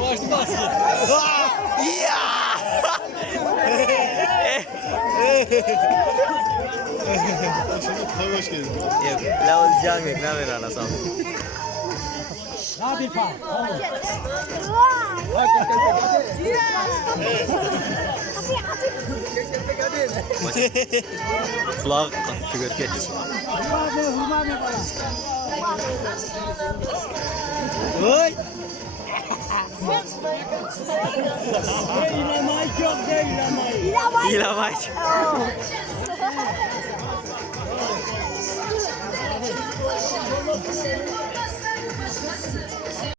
Başlı bastı. Hoş geldin. Lawan jangan kenapa anak sama. Hadi pa. Vlog juga geç. Oi. İlamay çok değil ilamay. İlamay. Oh.